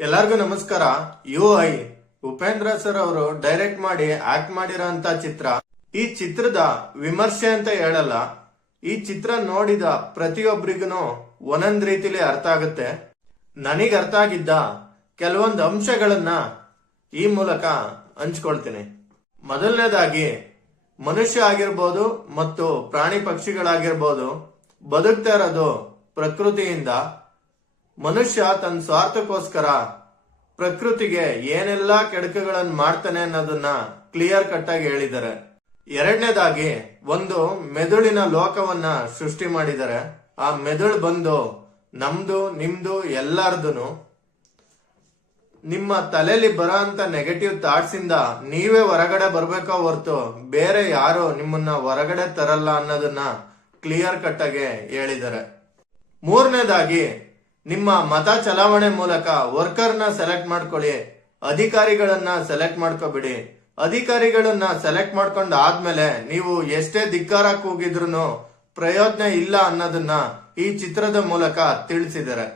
ಎಲ್ಲರಿಗೂ ನಮಸ್ಕಾರ. UI Upendra sir ಅವರು ಡೈರೆಕ್ಟ್ ಮಾಡಿ ಆಕ್ಟ್ ಮಾಡಿರೋಂತ ಚಿತ್ರ. ಈ ಚಿತ್ರದ ವಿಮರ್ಶೆ ಅಂತ ಹೇಳಲ್ಲ, ಈ ಚಿತ್ರ ನೋಡಿದ ಪ್ರತಿಯೊಬ್ಬರಿಗೂ ಒಂದೊಂದ್ ರೀತಿಲಿ ಅರ್ಥ ಆಗುತ್ತೆ. ನನಗೆ ಅರ್ಥ ಆಗಿದ್ದ ಕೆಲವೊಂದು ಅಂಶಗಳನ್ನ ಈ ಮೂಲಕ ಹಂಚ್ಕೊಳ್ತೀನಿ. ಮೊದಲನೇದಾಗಿ, ಮನುಷ್ಯ ಆಗಿರ್ಬೋದು ಮತ್ತು ಪ್ರಾಣಿ ಪಕ್ಷಿಗಳಾಗಿರ್ಬೋದು ಬದುಕ್ತಾ ಇರೋದು ಪ್ರಕೃತಿಯಿಂದ. ಮನುಷ್ಯ ತನ್ನ ಸ್ವಾರ್ಥಕ್ಕೋಸ್ಕರ ಪ್ರಕೃತಿಗೆ ಏನೆಲ್ಲ ಕೆಡಕುಗಳನ್ನು ಮಾಡ್ತಾನೆ ಅನ್ನೋದನ್ನ ಕ್ಲಿಯರ್ ಕಟ್ ಆಗಿ ಹೇಳಿದ್ದಾರೆ. ಎರಡನೇದಾಗಿ, ಒಂದು ಮೆದುಳಿನ ಲೋಕವನ್ನ ಸೃಷ್ಟಿ ಮಾಡಿದ್ದಾರೆ. ಆ ಮೆದುಳು ಬಂದು ನಮ್ದು ನಿಮ್ದು ಎಲ್ಲಾರ್ದು. ನಿಮ್ಮ ತಲೆಯಲ್ಲಿ ಬರೋ ಅಂತ ನೆಗೆಟಿವ್ ಥಾಟ್ಸ್ ಇಂದ ನೀವೇ ಹೊರಗಡೆ ಬರ್ಬೇಕೋ ಹೊರ್ತು ಬೇರೆ ಯಾರು ನಿಮ್ಮನ್ನ ಹೊರಗಡೆ ತರಲ್ಲ ಅನ್ನೋದನ್ನ ಕ್ಲಿಯರ್ ಕಟ್ ಆಗಿ ಹೇಳಿದ್ದಾರೆ. ಮೂರನೇದಾಗಿ, ನಿಮ್ಮ ಮತ ಚಲಾವಣೆ ಮೂಲಕ ವರ್ಕರ್ನ ಸೆಲೆಕ್ಟ್ ಮಾಡ್ಕೊಳ್ಳಿ, ಅಧಿಕಾರಿಗಳನ್ನ ಸೆಲೆಕ್ಟ್ ಮಾಡ್ಕೋಬಿಡಿ. ಅಧಿಕಾರಿಗಳನ್ನ ಸೆಲೆಕ್ಟ್ ಮಾಡ್ಕೊಂಡ್ ಆದ್ಮೇಲೆ ನೀವು ಎಷ್ಟೇ ಧಿಕ್ಕಾರ ಕೂಗಿದ್ರು ಪ್ರಯೋಜನ ಇಲ್ಲ ಅನ್ನೋದನ್ನ ಈ ಚಿತ್ರದ ಮೂಲಕ ತಿಳಿಸಿದ್ದಾರೆ.